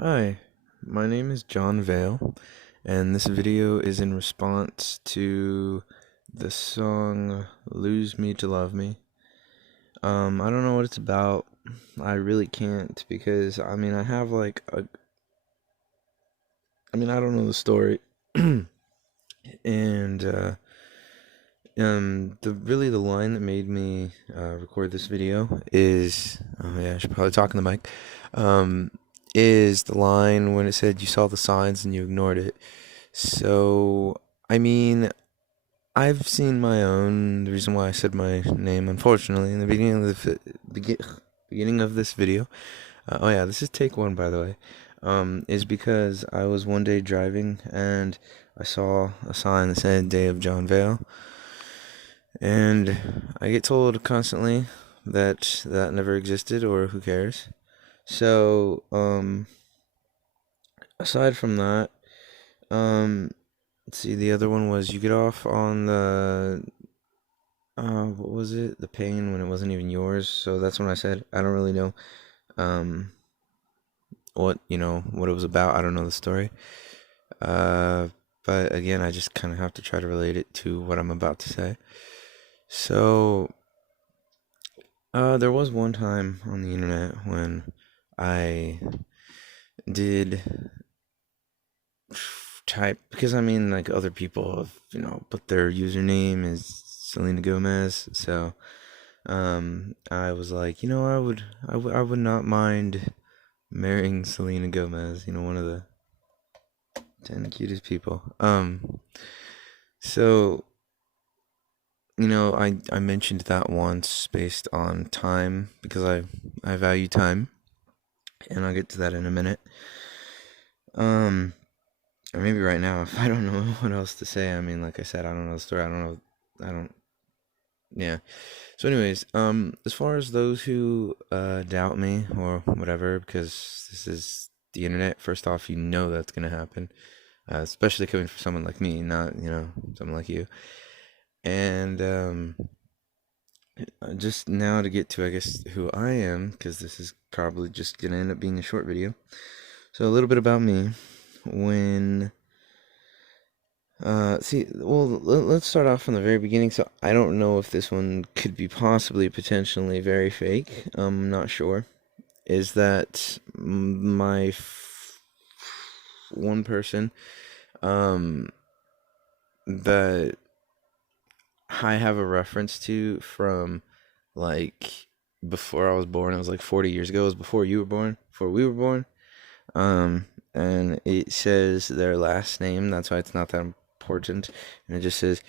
Hi, my name is John Vale, and this video is in response to the song Lose Me to Love Me. I don't know what it's about. I really can't because I have like I don't know the story. and the line that made me record this video is, oh yeah, I should probably talk in the mic. Um is the line when it said you saw the signs and you ignored it. So, I mean, I've seen my own. The reason why I said my name, unfortunately, in the beginning of beginning of this video. Oh yeah, this is take one, by the way. Is because I was one day driving and I saw a sign that said "Day of John Vale," and I get told constantly that that never existed, or who cares. So, aside from that, um, let's see, the other one was you get off on the what was it? The pain when it wasn't even yours. So that's when I said I don't really know um what it was about. I don't know the story. Uh but again, I just kind of have to try to relate it to what I'm about to say. So, there was one time on the internet when I did type, because like other people have, put their username as Selena Gomez. So I was like, I would not mind marrying Selena Gomez, one of the 10 cutest people. So, I mentioned that once based on time because I value time, and I'll get to that in a minute. Um, or maybe right now if I don't know what else to say. Like I said, I don't know the story. I don't, yeah. So anyways, as far as those who doubt me or whatever, because this is the internet, first off, that's gonna happen, especially coming from someone like me, not someone like you. And just now to get to, I guess, who I am, because this is probably just gonna end up being a short video. So a little bit about me. When let's start off from the very beginning. So I don't know if this one could be possibly potentially very fake. I'm not sure. Is that my one person um that I have a reference to from, like, before I was born. It was like 40 years ago. It was before you were born, before we were born. And it says their last name. That's why it's not that important. And it just says,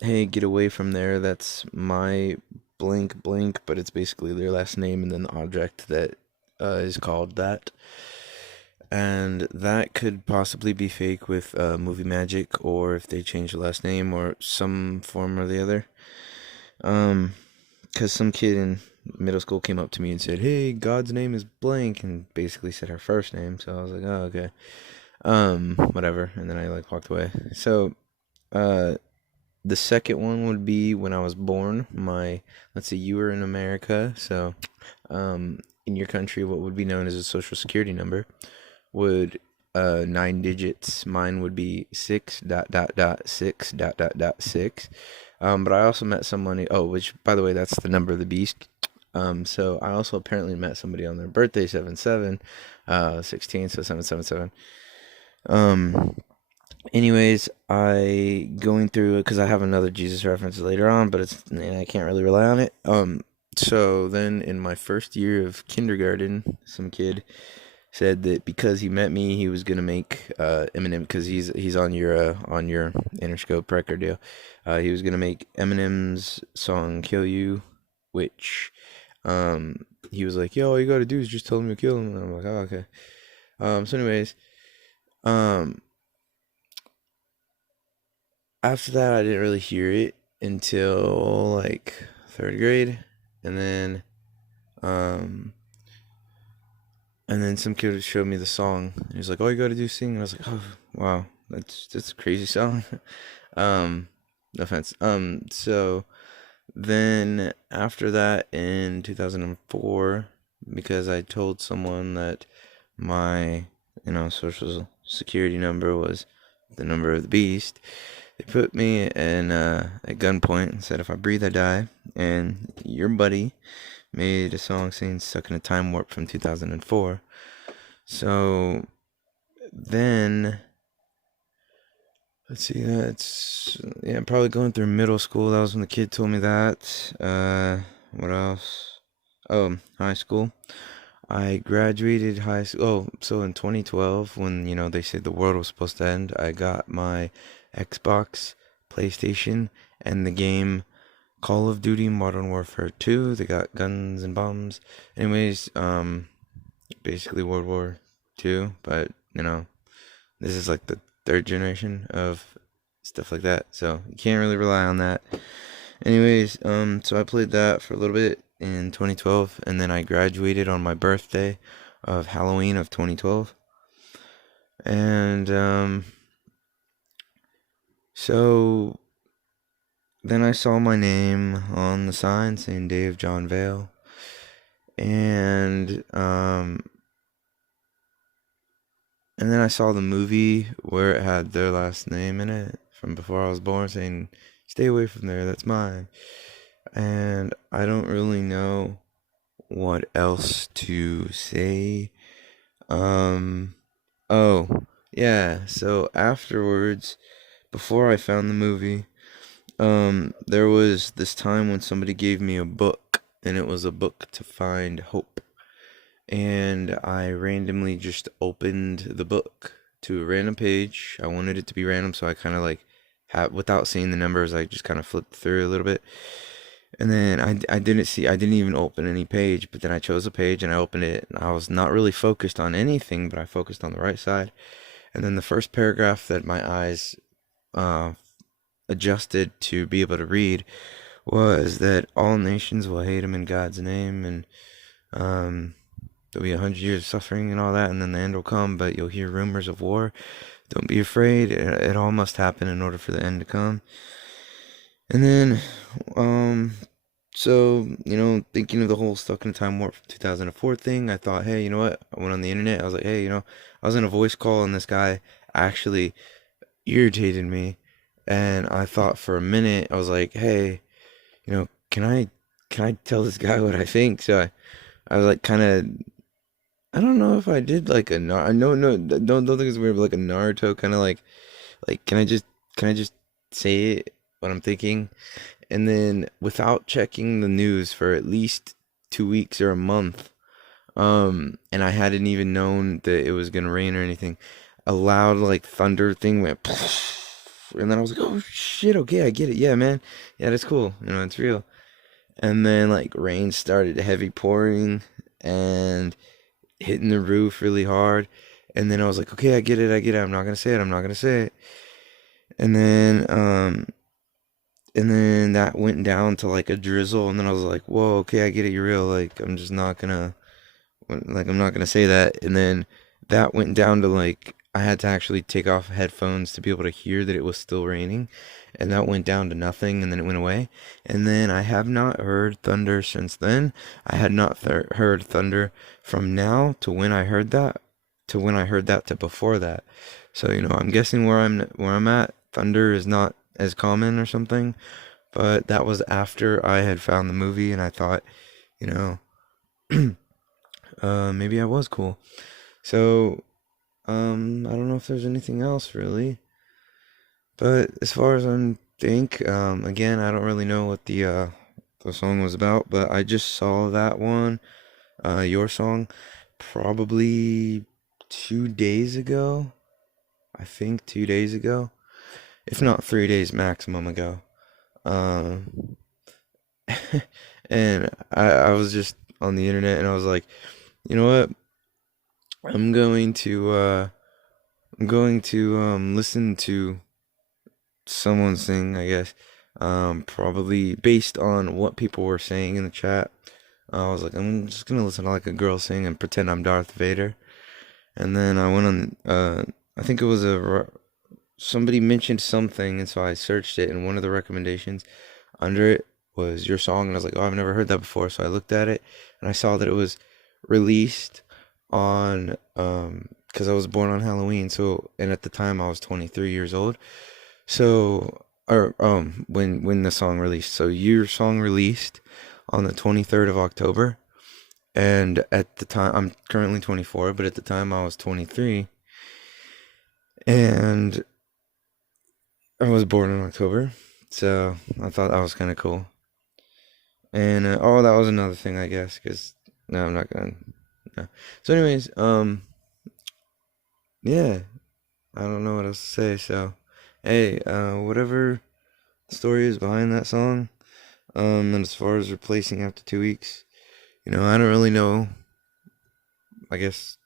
hey, get away from there. That's my blank blank, but it's basically their last name and then the object that is called that. And that could possibly be fake with movie magic, or if they change the last name or some form or the other. Because some kid in middle school came up to me and said, "Hey, God's name is blank," and basically said her first name. So I was like, "Oh, okay." Whatever. And then I like walked away. So, uh, the second one would be when I was born. Let's see, you were in America, so, in your country, what would be known as a social security number would, 9 digits. Mine would be 6 ... 6 ... 6. But I also met somebody. Oh, which, by the way, that's the number of the beast. So I also apparently met somebody on their birthday, 7/7, 16, so 777. Um, Anyways, I going through it because I have another Jesus reference later on, but I can't really rely on it. So then in my first year of kindergarten, some kid said that because he met me, he was gonna make Eminem, because he's on your Interscope record deal. He was gonna make Eminem's song "Kill You," which he was like, "Yo, all you gotta do is just tell him to kill him." And I'm like, "Oh, okay." So anyways, um, after that, I didn't really hear it until like third grade, and then um, some kid showed me the song. He was like, "All you gotta do is sing," and I was like, "Oh, wow, that's a crazy song." um, no offense. So then after that, in 2004, because I told someone that my, social security number was the number of the beast, they put me in at gunpoint and said if I breathe, I die. And your buddy made a song saying "Stuck in a Time Warp" from 2004. So then, let's see, that's, yeah, probably going through middle school. That was when the kid told me that. What else? Oh, high school. I graduated high school. Oh, so in 2012, when, they said the world was supposed to end, I got my Xbox, PlayStation, and the game Call of Duty Modern Warfare 2. They got guns and bombs. Anyways, basically World War 2, but, this is like the third generation of stuff like that, so you can't really rely on that. Anyways, so I played that for a little bit in 2012, and then I graduated on my birthday of Halloween of 2012. And so then I saw my name on the sign saying Dave John Vale, and then I saw the movie where it had their last name in it from before I was born, saying, "Stay away from there, that's mine." And I don't really know what else to say. Um, oh, yeah, so afterwards, before I found the movie, there was this time when somebody gave me a book, and it was a book to find hope. And I randomly just opened the book to a random page. I wanted it to be random, so I kind of like, without seeing the numbers, I just kind of flipped through a little bit. And then I didn't even open any page, but then I chose a page and I opened it. And I was not really focused on anything, but I focused on the right side. And then the first paragraph that my eyes uh, adjusted to be able to read was that all nations will hate him in God's name, and there'll be 100 years of suffering and all that, and then the end will come, but you'll hear rumors of war. Don't be afraid. It all must happen in order for the end to come. And then, so, thinking of the whole Stuck in a Time Warp 2004 thing, I thought, hey, you know what? I went on the internet. I was like, hey, I was in a voice call and this guy actually irritated me. And I thought for a minute, I was like, hey, can I tell this guy what I think? So I was like, kind of, I don't know if I did like a, no, don't think it's weird, but like a Naruto kind of like, can I just say it, what I'm thinking? And then without checking the news for at least 2 weeks or a month, and I hadn't even known that it was gonna rain or anything, a loud like thunder thing went, and then I was like, oh shit, okay, I get it, yeah, man, yeah, that's cool, it's real. And then like rain started heavy pouring and hitting the roof really hard, and then I was like, okay, I get it, I'm not gonna say it, and then that went down to like a drizzle, and then I was like, whoa, okay, I get it, you're real, like I'm not gonna say that. And then that went down to like I had to actually take off headphones to be able to hear that it was still raining, and that went down to nothing, and then it went away. And then I have not heard thunder since then. I had not heard thunder from now to when I heard that, to before that. So, I'm guessing where I'm at, thunder is not as common or something. But that was after I had found the movie, and I thought, you know, maybe I was cool. So, I don't know if there's anything else really. But as far as I think, again, I don't really know what the song was about, but I just saw that one, your song, probably 2 days ago. I think 2 days ago, if not 3 days maximum ago. Um, and I was just on the internet and I was like, you know what? I'm going to listen to someone sing, I guess. Probably based on what people were saying in the chat. I was like, I'm just gonna listen to like a girl sing and pretend I'm Darth Vader. And then I went on, I think it was somebody mentioned something, and so I searched it, and one of the recommendations under it was your song, and I was like, oh, I've never heard that before. So I looked at it, and I saw that it was released on because I was born on Halloween, so and at the time I was 23 years old. So or when the song released. So your song released on the 23rd of October, and at the time I'm currently 24, but at the time I was 23, and I was born in October. So I thought that was kind of cool. And oh, that was another thing, I guess, because no, I'm not gonna. No. So, anyways, yeah, I don't know what else to say. So, hey, whatever the story is behind that song, and as far as replacing after 2 weeks, I don't really know. I guess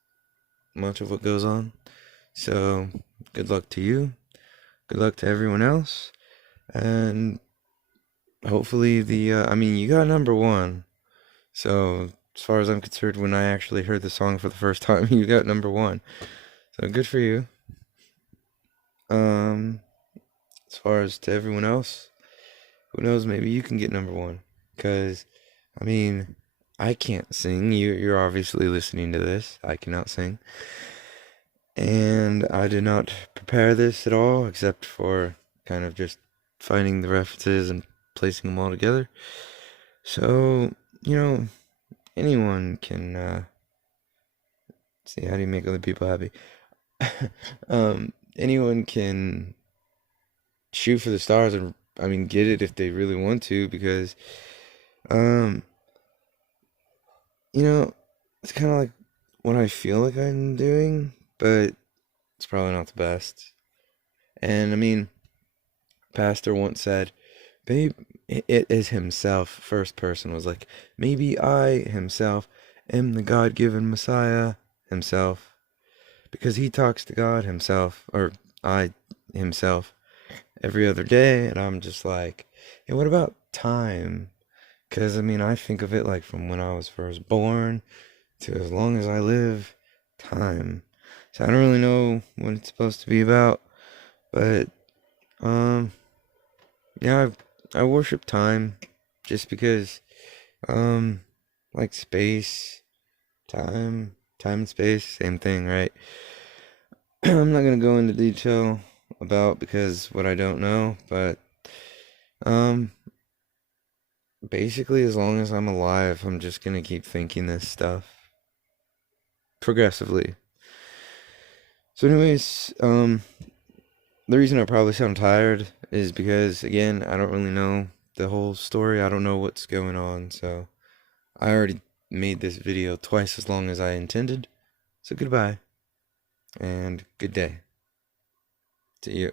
much of what goes on. So, good luck to you. Good luck to everyone else, and hopefully I mean, you got number one. So, as far as I'm concerned, when I actually heard the song for the first time, you got number one. So good for you. Um, as far as to everyone else, who knows? Maybe you can get number one. Cause, I mean, I can't sing. You're obviously listening to this. I cannot sing, and I did not prepare this at all, except for kind of just finding the references and placing them all together. So, anyone can see how do you make other people happy. Anyone can shoot for the stars and I mean get it if they really want to because um you know it's kind of like what I feel like I'm doing, but it's probably not the best. And I mean, pastor once said, "Babe, it is himself." First person was like, "Maybe I himself am the God-given Messiah himself." Because he talks to God himself, or I himself, every other day, and I'm just like, hey, what about time? Because, I mean, I think of it like from when I was first born to as long as I live, time. So I don't really know what it's supposed to be about, but, um, yeah, I worship time just because, um, like space, time and space, same thing, right? I'm not gonna go into detail about because what I don't know, but um basically as long as I'm alive, I'm just gonna keep thinking this stuff progressively. So anyways, the reason I probably sound tired is because again, I don't really know the whole story. I don't know what's going on, so I already made this video twice as long as I intended. So goodbye and good day to you.